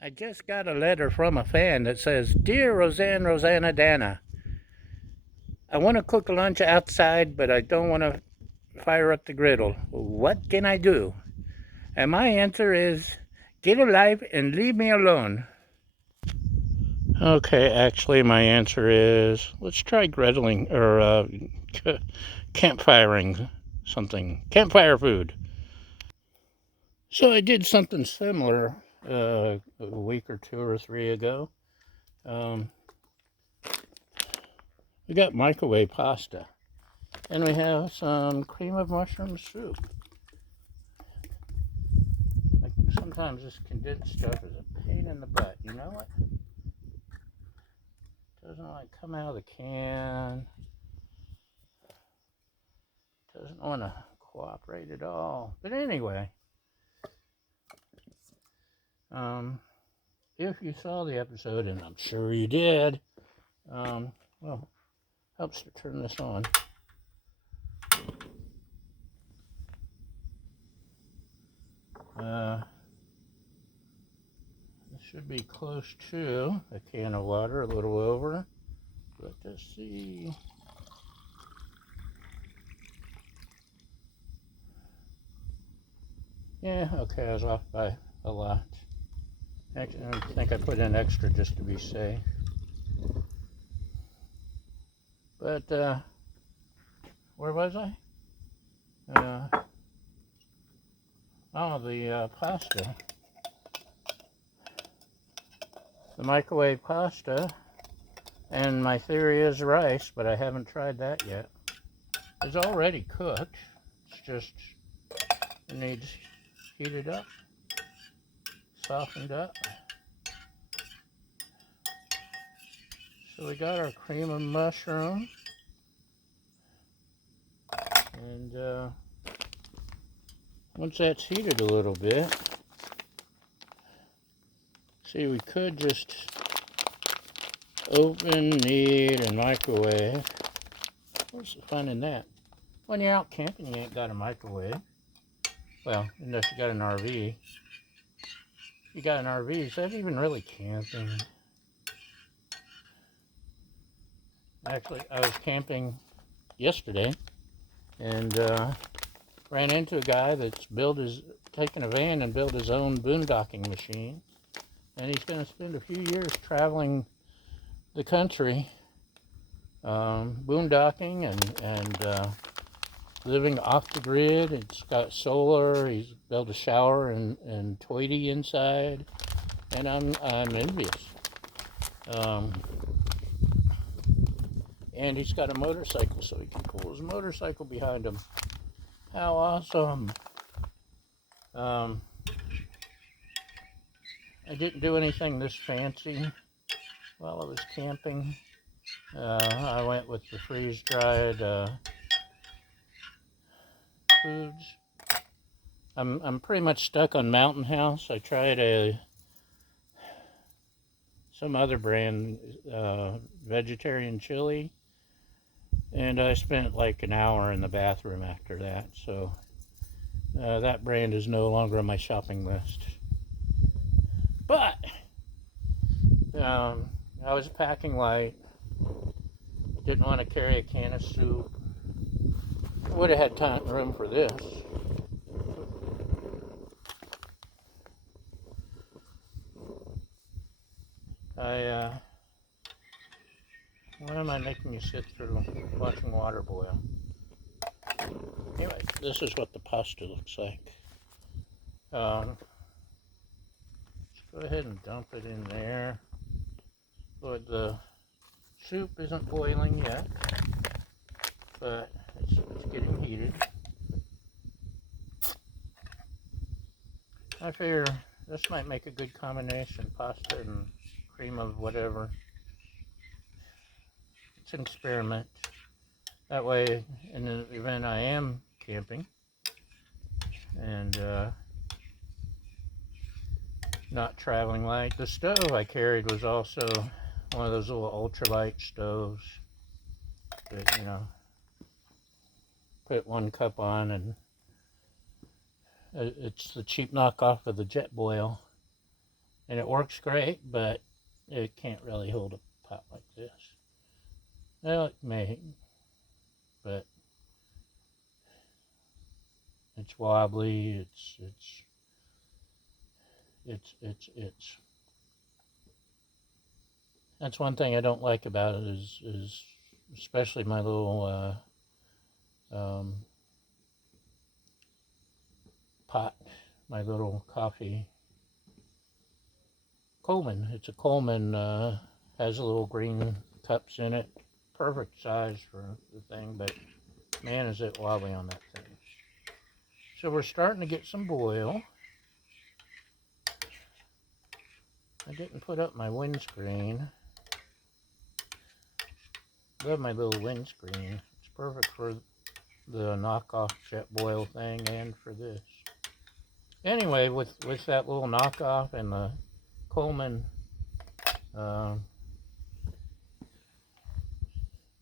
I just got a letter from a fan that says, "Dear Rosanna Dana, I want to cook lunch outside, but I don't want to fire up the griddle. What can I do?" And my answer is, get a life and leave me alone. Okay, actually, my answer is, let's try griddling or campfiring something. Campfire food. So I did something similar a week or 2 or 3 ago. Um, we got microwave pasta, and we have some cream of mushroom soup. Like, sometimes this condensed stuff is a pain in the butt. You know what? Doesn't like come out of the can. Doesn't want to cooperate at all. But anyway, um, if you saw the episode, and I'm sure you did, well, helps to turn this on. This should be close to a can of water, a little over. Let us see. Yeah, okay, I was off by a lot. Actually, I think I put in extra just to be safe. But, where was I? The pasta. The microwave pasta. And my theory is rice, but I haven't tried that yet. It's already cooked. It's just, it needs heated up, softened up. So we got our cream of mushroom. And once that's heated a little bit, see, we could just open, knead, and microwave. What's the fun in that? When you're out camping, you ain't got a microwave. Well, unless you got an RV. You got an RV, is that even really camping? Actually, I was camping yesterday and ran into a guy that's taken a van and built his own boondocking machine. And he's going to spend a few years traveling the country, boondocking and living off the grid. It's got solar. He's built a shower and toilet inside, and I'm envious. And he's got a motorcycle, so he can pull his motorcycle behind him. How awesome! I didn't do anything this fancy while I was camping. I went with the freeze-dried foods. I'm pretty much stuck on Mountain House. I tried some other brand vegetarian chili, and I spent like an hour in the bathroom after that. So that brand is no longer on my shopping list. But I was packing light. Didn't want to carry a can of soup. I would have had room for this. Why am I making you sit through watching water boil? Anyway, this is what the pasta looks like. Let's go ahead and dump it in there. But the soup isn't boiling yet, but it's getting heated. I figure this might make a good combination, pasta and cream of whatever. It's an experiment. That way, in the event I am camping and not traveling light, the stove I carried was also one of those little ultralight stoves that, put 1 cup on, and it's the cheap knockoff of the jet boil. and it works great, but it can't really hold a pot like this. Well, it may, but it's wobbly. It's. That's one thing I don't like about it is especially my little pot, my little coffee Coleman. It's a Coleman, has a little green cups in it. Perfect size for the thing, but man, is it wobbly on that thing. So we're starting to get some boil. I didn't put up my windscreen. Love my little windscreen. It's perfect for the knockoff jet boil thing and for this. Anyway, with that little knockoff and the Coleman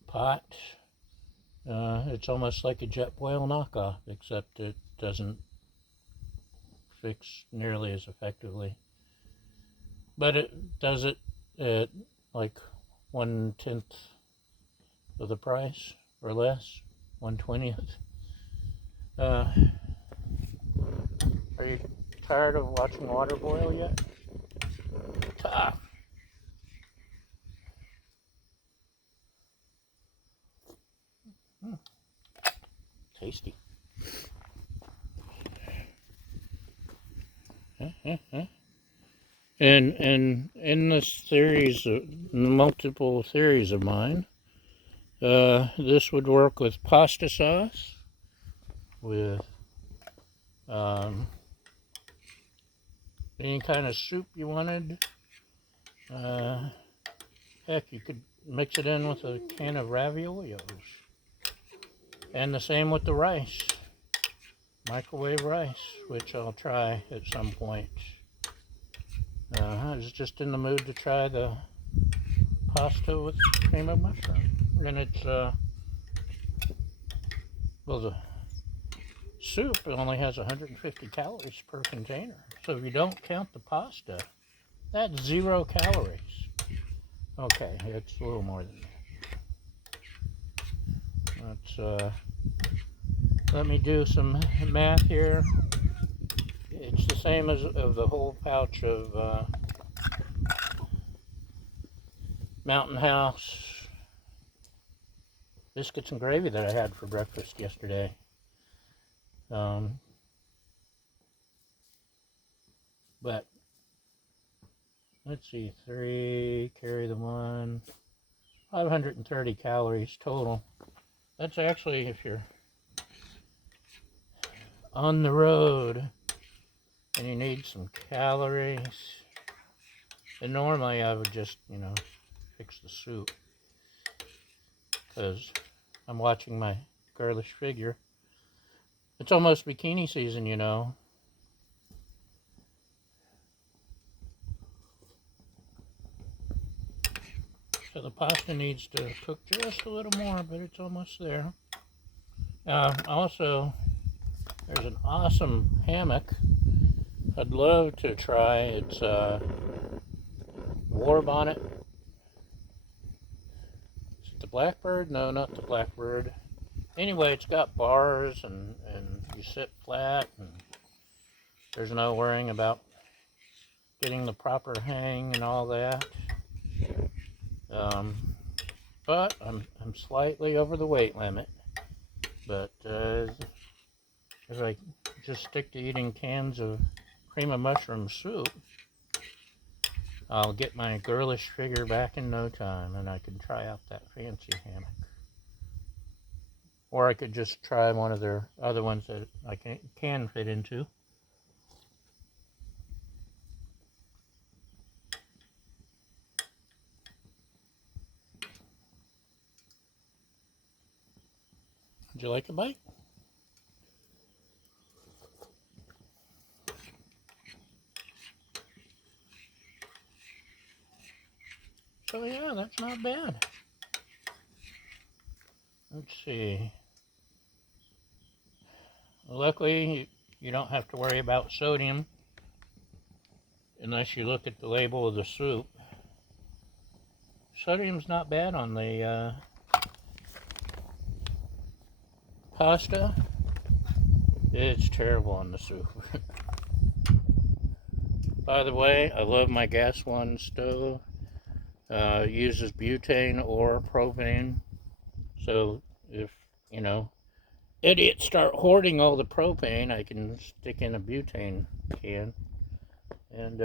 pot, it's almost like a jet boil knockoff, except it doesn't fix nearly as effectively. But it does it at like 1/10 of the price or less, 1/20th. Are you tired of watching water boil yet? Tough. Tasty. And in this series, multiple theories of mine, this would work with pasta sauce, with any kind of soup you wanted. Heck, you could mix it in with a can of raviolis. And the same with the rice. Microwave rice, which I'll try at some point. I was just in the mood to try the pasta with cream of mushroom. And it's, well, the soup only has 150 calories per container. So if you don't count the pasta, that's 0 calories. Okay, it's a little more than that. Let's, let me do some math here. It's the same as of the whole pouch of Mountain House biscuits and gravy that I had for breakfast yesterday. But let's see, 3, carry the 1, 530 calories total. That's actually, if you're on the road and you need some calories, and normally I would just, fix the soup, because I'm watching my girlish figure. It's almost bikini season, So the pasta needs to cook just a little more, but it's almost there. Also, there's an awesome hammock I'd love to try. It's War Bonnet. Is it the Blackbird? No, not the Blackbird. Anyway, it's got bars and you sit flat, and there's no worrying about getting the proper hang and all that. But I'm slightly over the weight limit. But if I just stick to eating cans of cream of mushroom soup, I'll get my girlish figure back in no time, and I can try out that fancy hammock. Or I could just try one of their other ones that I can fit into. Would you like a bite? So yeah, that's not bad. Let's see. Luckily, you don't have to worry about sodium unless you look at the label of the soup. Sodium's not bad on the pasta. It's terrible on the soup. By the way, I love my gas one stove. Uses butane or propane. So if, you know, idiots start hoarding all the propane, I can stick in a butane can. And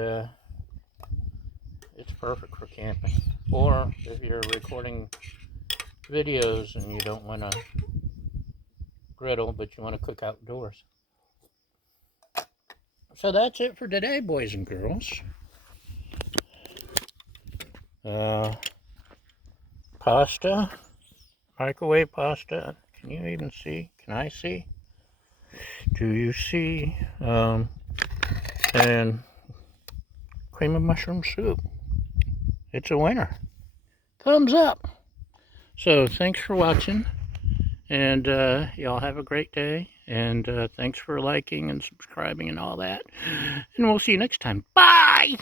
it's perfect for camping. Or if you're recording videos and you don't want to griddle, but you want to cook outdoors. So that's it for today, boys and girls. Pasta, microwave pasta. Can you even see? Can I see? Do you see? And cream of mushroom soup. It's a winner. Thumbs up. So thanks for watching, and y'all have a great day, and thanks for liking and subscribing and all that, and we'll see you next time. Bye.